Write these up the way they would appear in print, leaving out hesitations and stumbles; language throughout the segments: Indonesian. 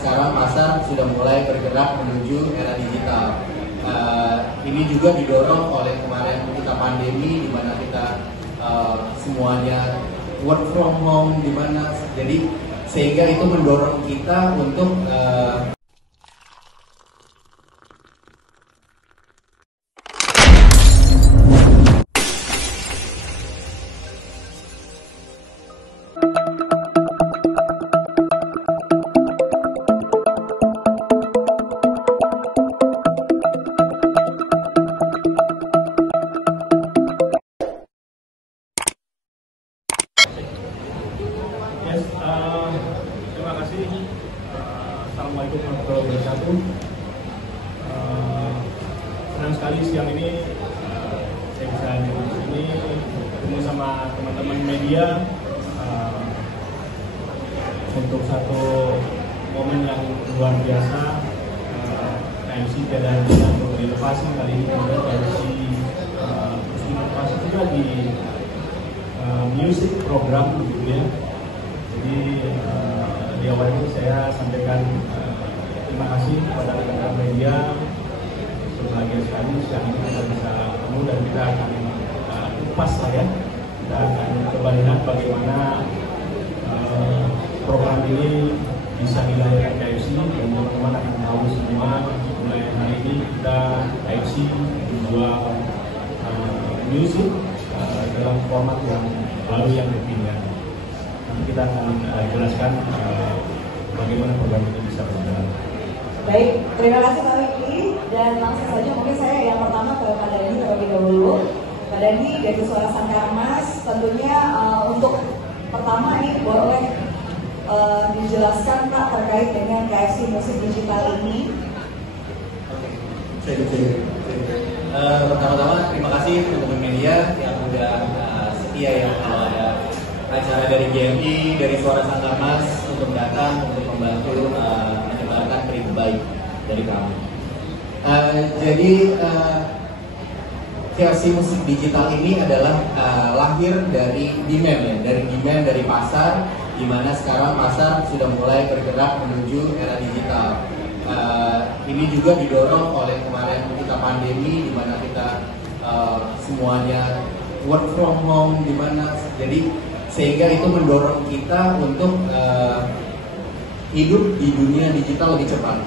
sekarang pasar sudah mulai bergerak menuju era digital. Ini juga didorong oleh kemarin kita pandemi, di mana kita semuanya work from home, di mana jadi sehingga itu mendorong kita untuk terima kasih. Assalamualaikum warahmatullahi wabarakatuh. Senang sekali siang ini saya bisa di sini ketemu sama teman-teman media untuk satu momen yang luar biasa. KMC dan berinovasi kali ini KMC berinovasi juga di music program gitu ya. Jadi di awal ini saya sampaikan terima kasih kepada rekan-rekan media. Berbahagia sekali siang ini kita bisa ketemu dan kita akan kupas lah ya. Kita akan coba lihat bagaimana program ini bisa dilahirkan KFC dan teman-teman akan tahu semua mulai hari ini kita KFC menjual music dalam format yang baru yang berbeda. Nanti kita akan jelaskan bagaimana program ini bisa berjalan. Baik, terima kasih Pak Wiki, dan langsung saja mungkin saya yang pertama ke Pak Dani terlebih dahulu. Pak Dani dari Suara Sangkar Mas, tentunya untuk pertama ini boleh dijelaskan Pak terkait dengan KFC Musik Digital ini. Pertama-tama terima kasih teman-teman media yang udah setia ya kalau ada acara dari GMI, dari Suara Sangkar Mas untuk datang untuk membantu menyebarkan berita baik dari kami. Jadi KFC Musik Digital ini adalah lahir dari demand ya, dari pasar, di mana sekarang pasar sudah mulai bergerak menuju era digital. Ini juga didorong oleh kemarin kita pandemi, di mana kita semuanya work from home, di mana jadi sehingga itu mendorong kita untuk hidup di dunia digital lebih cepat.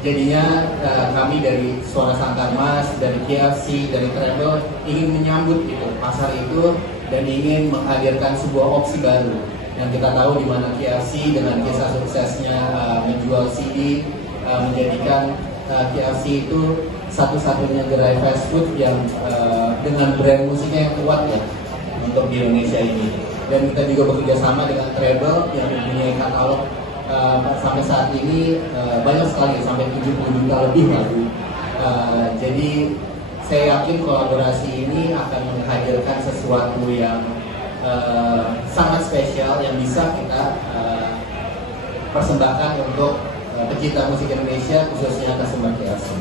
Jadinya kami dari Suara Sangkar Mas, dari KFC, dari Treble ingin menyambut itu pasar itu dan ingin menghadirkan sebuah opsi baru. Yang kita tahu di mana KFC dengan kisah suksesnya menjual CD menjadikan KFC itu satu-satunya gerai fast food yang dengan brand musiknya yang kuat ya untuk di Indonesia ini. Dan kita juga bekerja sama dengan Treble yang mempunyai katalog sampai saat ini banyak sekali, sampai 70 juta lebih lagu. Jadi saya yakin kolaborasi ini akan menghadirkan sesuatu yang sangat spesial yang bisa kita persembahkan untuk pecinta musik Indonesia, khususnya customer KFC.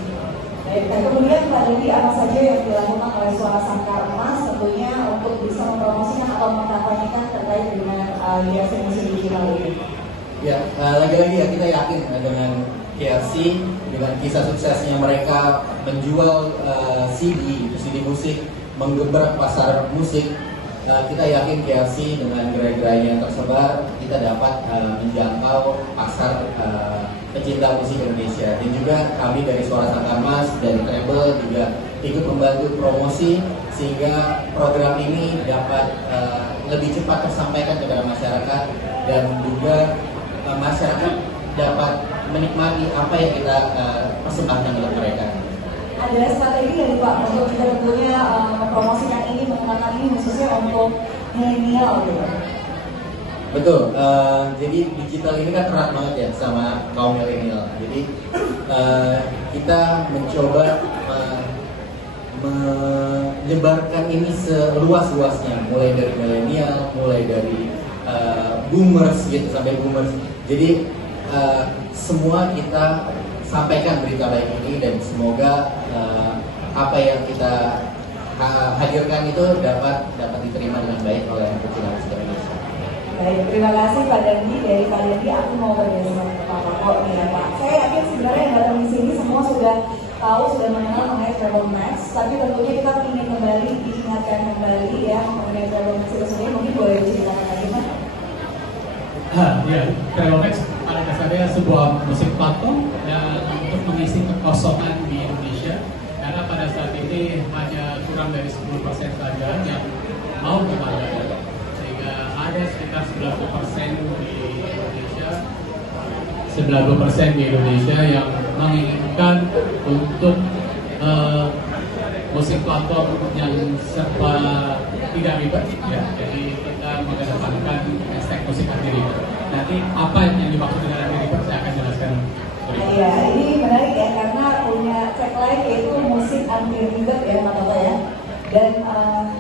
Baik, dan kemudian Pak Dani, apa saja yang dilakukan oleh Suara Sangkar Mas tentunya untuk bisa mempromosikan atau mengkampanyekan terkait dengan KFC Musik Digital ini? Ya, lagi-lagi ya kita yakin dengan KFC, dengan kisah suksesnya mereka menjual CD musik, menggebrak pasar musik. Kita yakin KFC dengan gerai-gerai yang tersebar, kita dapat menjangkau pasar pecinta musik Indonesia. Dan juga kami dari Suara Sangkar Mas, dari Treble juga ikut membantu promosi sehingga program ini dapat lebih cepat tersampaikan kepada masyarakat dan juga masyarakat dapat menikmati apa yang kita persembahkan untuk mereka. Ada strategi dari Pak untuk kita tentunya mempromosikan ini, menggunakan ini khususnya untuk milenial gitu. Betul, jadi digital ini kan erat banget ya sama kaum milenial. Jadi kita mencoba menyebarkan ini seluas-luasnya, mulai dari milenial, mulai dari boomers gitu sampai boomers. Jadi semua kita sampaikan berita baik ini dan semoga apa yang kita hadirkan itu dapat diterima dengan baik oleh pecinta musik Indonesia. Baik, terima kasih Pak Dani. Dari Pak Dani aku mau bergeser ke Pak Koko nih ya Pak. sudah tahu, sudah mengenal mengenai Travel Max, tapi tentunya kita ingin kembali diingatkan kembali ya mengenai Travel Max itu sendiri. Mungkin boleh diceritakan lagi, Mas? Ya, Travel Max pada dasarnya sebuah musik platform dan untuk mengisi kekosongan di Indonesia, karena pada saat ini hanya kurang dari 10% saja yang mau kembali, sehingga ada sekitar 90% di Indonesia, 90% di Indonesia yang menginginkan untuk musik platform yang serba tidak ribet ya. Jadi kita mengedepankan hashtag musik anti ribet. Nanti apa yang dimaksud dengan anti ribet saya akan jelaskan. Iya, ini menarik ya karena punya tagline yaitu musik anti ribet ya Pak Toto ya. Dan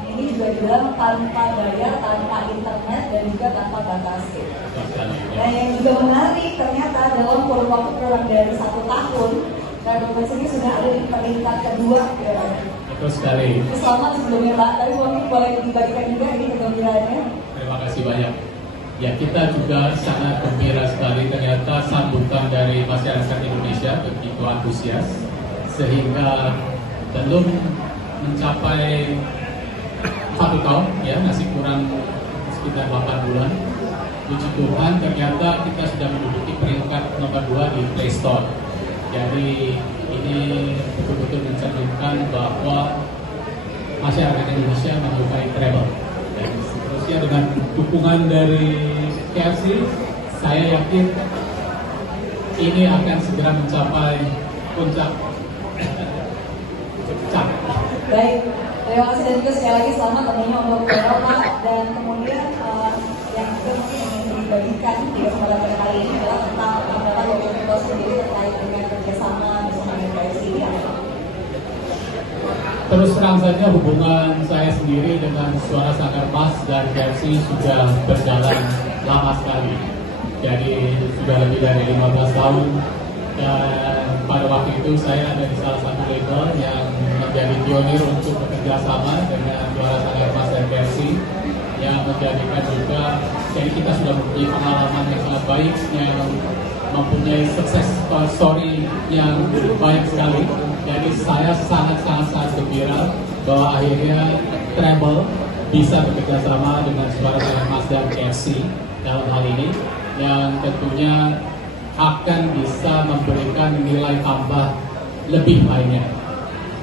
ini juga bilang tanpa bayar, tanpa internet dan juga tanpa batas. Nah yang juga menarik ternyata dalam kurun waktu kurang dari 1 tahun Travel Max ini sudah ada di peringkat kedua ya. Betul sekali. Selamat sebelumnya Pak, tapi mungkin boleh dibagikan juga ini kegembiraannya. Terima kasih banyak. Ya, kita juga sangat gembira sekali, ternyata sambutan dari masyarakat Indonesia begitu antusias, sehingga belum mencapai 1 tahun, ya masih kurang sekitar 8 bulan. Puji Tuhan, ternyata kita sudah menduduki peringkat nomor 2 di Play Store. Jadi ini betul-betul mencerminkan bahwa masyarakat Indonesia menyukai travel. Dan seterusnya dengan dukungan dari KFC, saya yakin ini akan segera mencapai puncak. Baik, terima kasih dan juga sekali lagi selamat tentunya untuk Pak. Dan kemudian yang juga mungkin ingin dibagikan di kesempatan kali ini adalah tentang Bapak Yogo sendiri terkait dengan kerjasama bersama dengan KFC ini. Terus terang saja hubungan saya sendiri dengan Suara Sangkar Mas dan KFC sudah berjalan lama sekali. Jadi sudah lebih dari 15 tahun. Dan pada waktu itu saya ada di salah satu label yang menjadi pionir untuk bekerja sama dengan Suara Sangkar Mas dan KFC, yang menjadikan juga, jadi kita sudah mempunyai pengalaman yang sangat baik, yang mempunyai sukses story yang baik sekali. Jadi saya sangat gembira bahwa akhirnya Travel bisa bekerja sama dengan Suara Sangkar Mas dan KFC dalam hal ini, yang tentunya akan bisa memberikan nilai tambah lebih lainnya.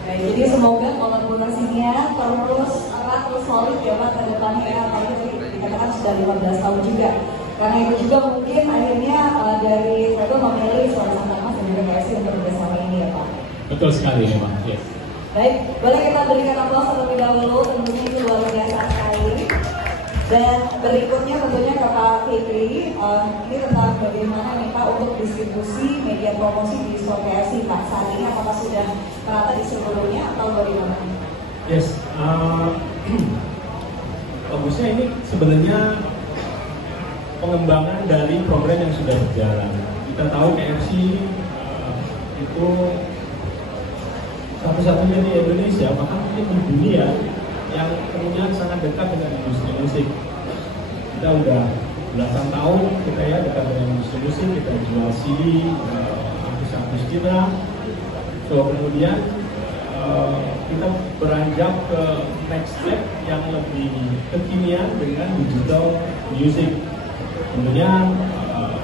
Jadi semoga kolaborasinya terus erat, terus solid ya Pak ke depannya ya. Tadi dikatakan sudah 15 tahun juga. Karena itu juga mungkin akhirnya dari Travel memilih Suara Sangkar Mas dan juga KFC untuk bersama ini ya Pak. Betul sekali ya Pak. Yes. Baik, boleh kita berikan aplaus terlebih dahulu, tentunya ini luar biasa sekali. Dan berikutnya tentunya ke Pak Fikri, ini tentang bagaimana nih Pak untuk distribusi media promosi di store KFC Pak. Saat ini apakah sudah merata di seluruhnya atau bagaimana? Yes, bagusnya ini sebenarnya pengembangan dari program yang sudah berjalan. Kita tahu KFC itu satu-satunya di Indonesia, bahkan mungkin di dunia, yang punya sangat dekat dengan industri musik. Kita udah belasan tahun kita ya dekat dengan industri musik, kita jual CD, artis-artis kita. So kemudian kita beranjak ke next step yang lebih kekinian dengan digital music. Tentunya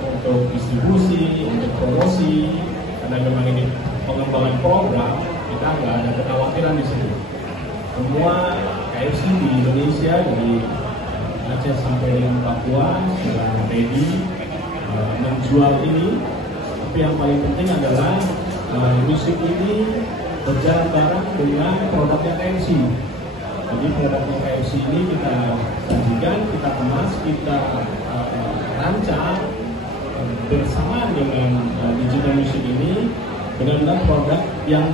untuk distribusi, untuk promosi, karena memang ini pengembangan program, kita nggak ada kekhawatiran di sini. Semua KFC di Indonesia dari Aceh sampai dengan Papua sudah ready menjual ini. Tapi yang paling penting adalah musik ini berjalan bareng dengan produknya KFC. Jadi produknya KFC ini kita sajikan, kita kemas, kita rancang bersama dengan digital music ini dengan produk yang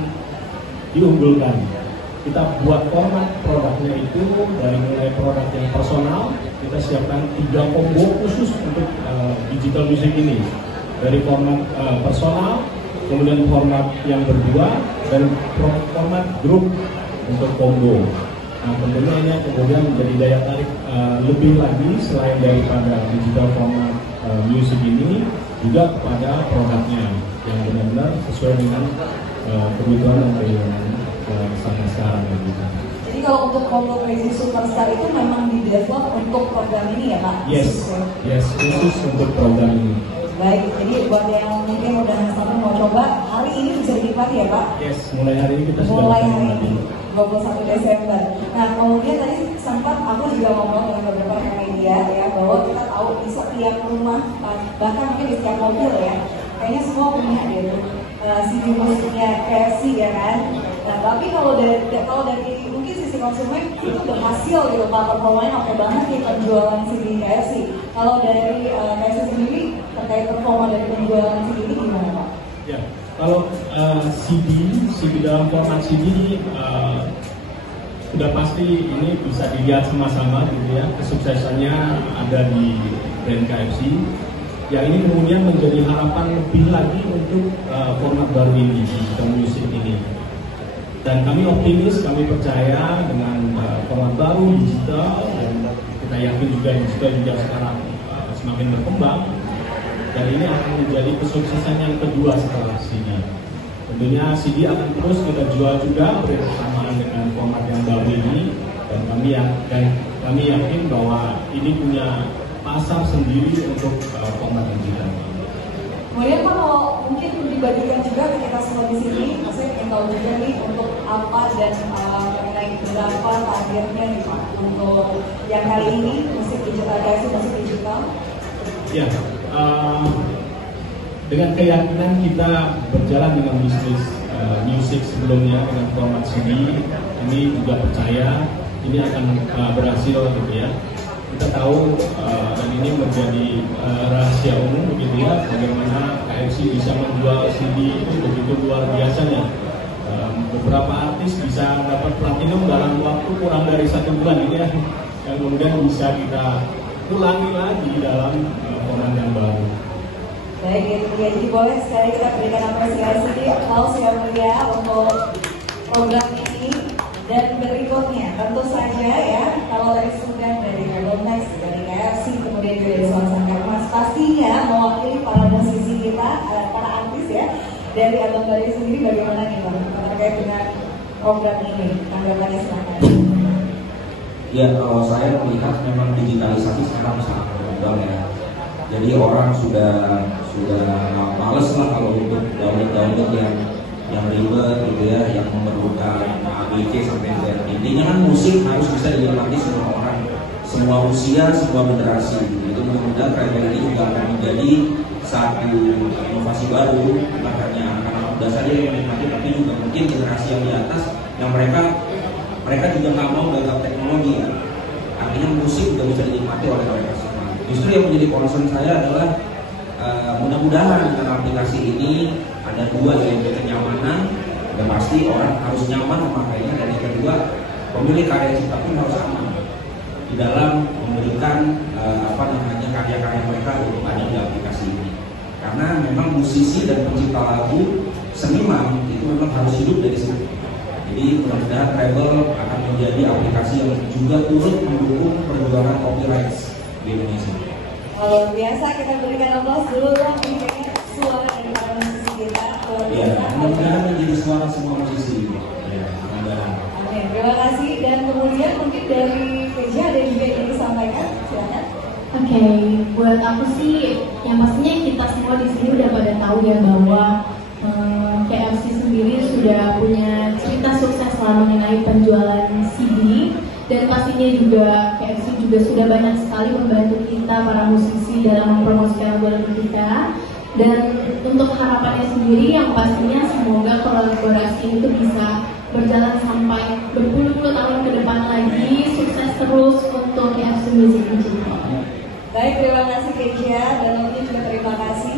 diunggulkan. Kita buat format produknya itu dari mulai produk yang personal, kita siapkan 3 combo khusus untuk digital music ini. Dari format personal, kemudian format yang berdua, dan format grup untuk combo. Nah tentunya ini kemudian menjadi daya tarik lebih lagi selain daripada digital format music ini, juga kepada produknya yang benar-benar sesuai dengan kebutuhan sampai sekarang gitu. Jadi kalau untuk Combo Crazy Superstar itu memang di-develop untuk program ini ya Pak? Yes, khusus untuk program ini. Baik, jadi buat yang mungkin udah sampai mau coba, hari ini bisa dinikmati ya Pak? Yes, mulai hari ini kita sudah mulai hari ini, 21 Desember. Nah, kemudian tadi sempat aku juga ngomong dengan beberapa media ya, bahwa kita tahu di setiap rumah, bahkan mungkin di setiap mobil ya, kayaknya semua punya gitu CD musiknya KFC ya kan. Nah, tapi kalau dari mungkin sisi konsumen itu berhasil gitu Pak, performanya oke banget nih penjualan CD KFC. Kalau dari KFC sendiri terkait performa dari penjualan CD ini gimana Pak? Ya, kalau CD dalam format CD sudah pasti ini bisa dilihat sama-sama gitu ya, kesuksesannya ada di brand KFC. Ya ini kemudian menjadi harapan lebih lagi untuk format baru ini, digital music ini. Dan kami optimis, kami percaya dengan format baru digital, dan kita yakin juga digital juga sekarang semakin berkembang. Dan ini akan menjadi kesuksesan yang kedua setelah CD. Tentunya CD akan terus kita jual juga bersamaan dengan format yang baru ini, dan kami yakin bahwa ini punya pasar sendiri untuk format digital. Kemudian Pak, kalau mungkin dibagikan juga ke kita semua di sini, saya ingin tahu juga nih untuk apa dan mengenai berapa targetnya nih Pak untuk yang kali ini musik digital, KFC musik digital. Ya, dengan keyakinan kita berjalan dengan bisnis musik sebelumnya dengan format CD, ini juga percaya ini akan berhasil gitu ya. Kita tahu dan ini menjadi rahasia umum begitu ya, bagaimana KFC bisa menjual CD itu begitu luar biasanya. Beberapa artis bisa dapat platinum dalam waktu kurang dari 1 bulan ini ya, yang kemudian bisa kita ulangi lagi dalam format yang baru. Baik, itu dia. Jadi boleh sekali kita berikan apresiasi di aplaus yang mulia untuk program ini. Dan berikutnya tentu saja ya, kalau tadi sudah dari Rebel Next, dari KFC, kemudian juga dari Suara Sangkar Mas, pastinya mewakili para musisi kita, para artis ya. Dari Abang Bali sendiri bagaimana nih Bang terkait dengan program ini? Tanggapannya silakan. Ya, kalau saya melihat memang digitalisasi sekarang sangat berkembang ya. Jadi orang sudah males lah kalau untuk download yang ribet gitu ya, yang memerlukan ABC sampai Z. Intinya kan musik harus bisa dinikmati semua orang, semua usia, semua generasi. Itu mudah-mudahan Rebel ini juga akan menjadi satu inovasi baru, bukan hanya anak-anak muda saja yang menikmati, tapi juga mungkin generasi yang di atas yang mereka juga nggak mau gagal teknologi ya. Artinya musik juga bisa dinikmati oleh mereka semua. Justru yang menjadi concern saya adalah mudah-mudahan dengan aplikasi ini ada dua, yaitu kenyamanan, dan pasti orang harus nyaman memakainya, dan yang kedua pemilik karya cipta pun harus aman di dalam memberikan karya-karya mereka untuk ada di aplikasi ini. Karena memang musisi dan pencipta lagu, seniman itu memang harus hidup dari situ. Jadi mudah-mudahan Rebel akan menjadi aplikasi yang juga turut mendukung perjuangan copyright di Indonesia. Luar biasa, kita berikan aplaus dulu lah, ini kayaknya suara dari para musisi kita. Ya, mudah-mudahan menjadi suara semua musisi. Ya, mudah-mudahan. Amin, terima kasih. Dan kemudian mungkin dari Keja ada juga yang disampaikan, silakan. Oke, buat aku sih, yang pastinya kita semua di sini udah pada tahu ya bahwa KFC sendiri sudah punya cerita sukses lah mengenai penjualan CD, dan pastinya juga KFC juga sudah banyak sekali membantu kita para musisi dalam mempromosikan lagu kita. Dan untuk harapannya sendiri yang pastinya semoga kolaborasi itu bisa berjalan sampai berpuluh-puluh tahun ke depan lagi, sukses terus untuk KFC Music Digital. Baik, terima kasih Keja, dan tentunya juga terima kasih